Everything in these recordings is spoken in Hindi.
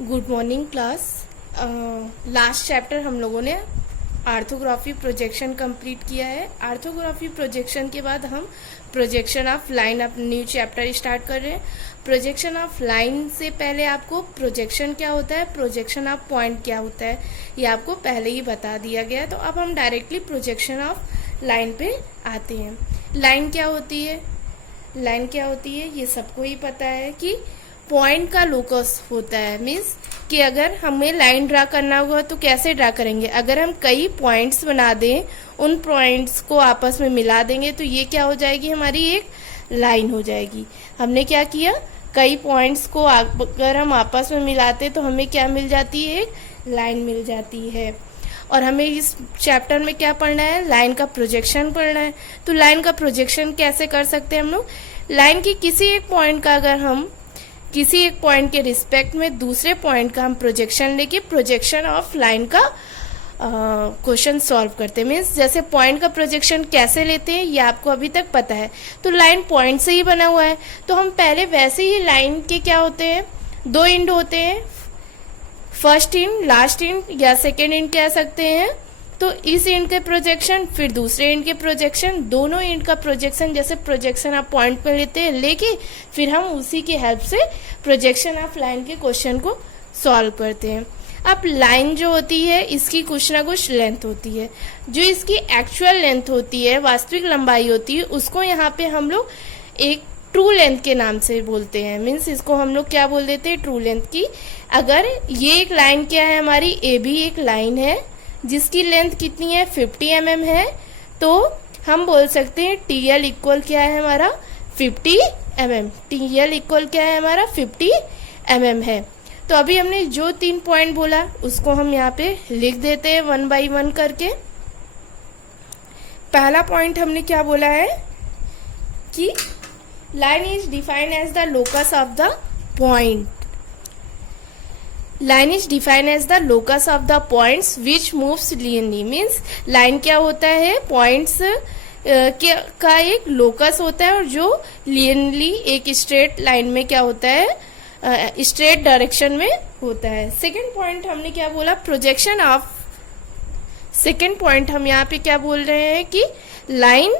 Good morning class. Last chapter हम लोगों ने आर्थोग्राफी प्रोजेक्शन कंप्लीट किया है। आर्थोग्राफी प्रोजेक्शन के बाद हम प्रोजेक्शन ऑफ लाइन अब न्यू चैप्टर स्टार्ट कर रहे हैं। प्रोजेक्शन ऑफ लाइन से पहले आपको प्रोजेक्शन क्या होता है, प्रोजेक्शन ऑफ पॉइंट क्या होता है, ये आपको पहले ही बता दिया गया है। तो अब हम डायरेक्टली प्रोजेक्शन ऑफ लाइन पे आते हैं। लाइन क्या होती है? लाइन क्या होती है ये सबको ही पता है कि पॉइंट का लोकस होता है। मीन्स कि अगर हमें लाइन ड्रा करना होगा तो कैसे ड्रा करेंगे? अगर हम कई पॉइंट्स बना दें, उन पॉइंट्स को आपस में मिला देंगे तो ये क्या हो जाएगी, हमारी एक लाइन हो जाएगी। हमने क्या किया, कई पॉइंट्स को अगर हम आपस में मिलाते तो हमें क्या मिल जाती है, एक लाइन मिल जाती है। और हमें इस चैप्टर में क्या पढ़ना है, लाइन का प्रोजेक्शन पढ़ना है। तो लाइन का प्रोजेक्शन कैसे कर सकते हैं हम लोग? लाइन की किसी एक पॉइंट का अगर हम किसी एक पॉइंट के रिस्पेक्ट में दूसरे पॉइंट का हम प्रोजेक्शन लेके प्रोजेक्शन ऑफ लाइन का क्वेश्चन सॉल्व करते हैं। मीन्स जैसे पॉइंट का प्रोजेक्शन कैसे लेते हैं ये आपको अभी तक पता है। तो लाइन पॉइंट से ही बना हुआ है, तो हम पहले वैसे ही लाइन के क्या होते हैं, दो एंड होते हैं, फर्स्ट एंड लास्ट एंड या सेकेंड एंड कह सकते हैं। तो इस एंड के प्रोजेक्शन फिर दूसरे एंड के प्रोजेक्शन, दोनों एंड का प्रोजेक्शन जैसे प्रोजेक्शन आप पॉइंट में लेते हैं, लेके फिर हम उसी की हेल्प से प्रोजेक्शन ऑफ लाइन के क्वेश्चन को सॉल्व करते हैं। अब लाइन जो होती है इसकी कुछ ना कुछ लेंथ होती है, जो इसकी एक्चुअल लेंथ होती है, वास्तविक लंबाई होती है, उसको यहाँ पे हम लोग एक ट्रू लेंथ के नाम से बोलते हैं। मीन्स इसको हम लोग क्या बोल देते हैं, ट्रू लेंथ की। अगर ये एक लाइन क्या है हमारी, ए भी एक लाइन है जिसकी लेंथ कितनी है, 50 mm है, तो हम बोल सकते हैं टी एल इक्वल क्या है हमारा, 50 mm। टी एल इक्वल क्या है हमारा, 50 mm है। तो अभी हमने जो 3 पॉइंट बोला उसको हम यहाँ पे लिख देते हैं 1 by 1 करके। पहला पॉइंट हमने क्या बोला है कि line is defined as the locus of the point. Line is defined as the locus of the points which moves linearly. Means line क्या होता है, पॉइंट्स का एक लोकस होता है और जो लीनियरली एक स्ट्रेट लाइन में क्या होता है, स्ट्रेट डायरेक्शन में होता है। सेकेंड पॉइंट हमने क्या बोला, प्रोजेक्शन ऑफ। सेकेंड पॉइंट हम यहाँ पे क्या बोल रहे हैं कि line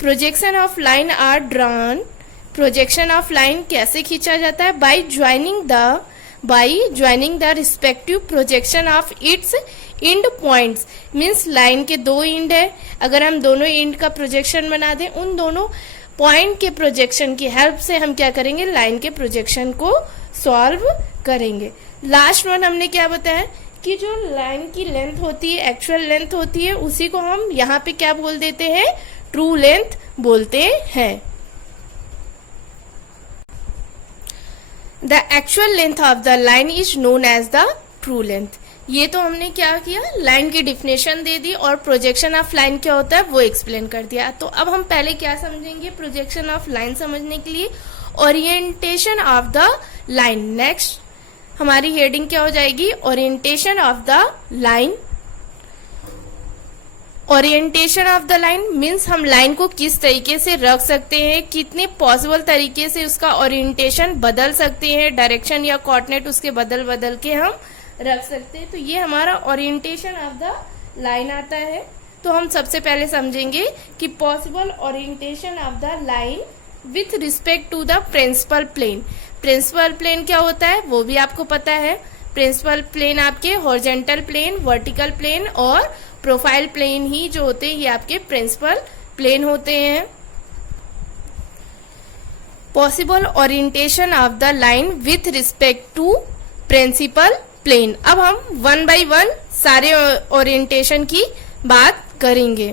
projection of line are drawn. Projection of line कैसे खींचा जाता है, by joining the respective projection of its end points। Means line के दो एंड है, अगर हम दोनों एंड का प्रोजेक्शन बना दें, उन दोनों पॉइंट के प्रोजेक्शन की हेल्प से हम क्या करेंगे, लाइन के प्रोजेक्शन को सॉल्व करेंगे। लास्ट वन हमने क्या बताया कि जो लाइन की लेंथ होती है, एक्चुअल लेंथ होती है, उसी को हम यहाँ पे क्या बोल देते हैं, ट्रू लेंथ बोलते हैं। The actual length of the line is known as the true length। ये तो हमने क्या किया, लाइन की डिफिनेशन दे दी और प्रोजेक्शन ऑफ लाइन क्या होता है वो एक्सप्लेन कर दिया। तो अब हम पहले क्या समझेंगे, प्रोजेक्शन ऑफ लाइन समझने के लिए orientation of the line. Next हमारी हेडिंग क्या हो जाएगी, orientation of the line. Orientation of the line means हम लाइन को किस तरीके से रख सकते हैं, कितने पॉसिबल तरीके से उसका ओरिएंटेशन बदल सकते हैं, डायरेक्शन या कोऑर्डिनेट उसके बदल के हम रख सकते हैं। तो ये हमारा ओरिएंटेशन ऑफ द लाइन आता है। तो हम सबसे पहले समझेंगे कि possible orientation of the line with respect to the principal plane. Principal plane क्या होता है वो भी आपको पता है। प्रिंसिपल प्लेन आपके हॉरिजॉन्टल प्लेन, वर्टिकल प्लेन और प्रोफाइल प्लेन ही जो होते हैं ये आपके प्रिंसिपल प्लेन होते हैं। Possible orientation of the line with respect to principal plane. अब हम 1 by 1 सारे ओरिएंटेशन की बात करेंगे।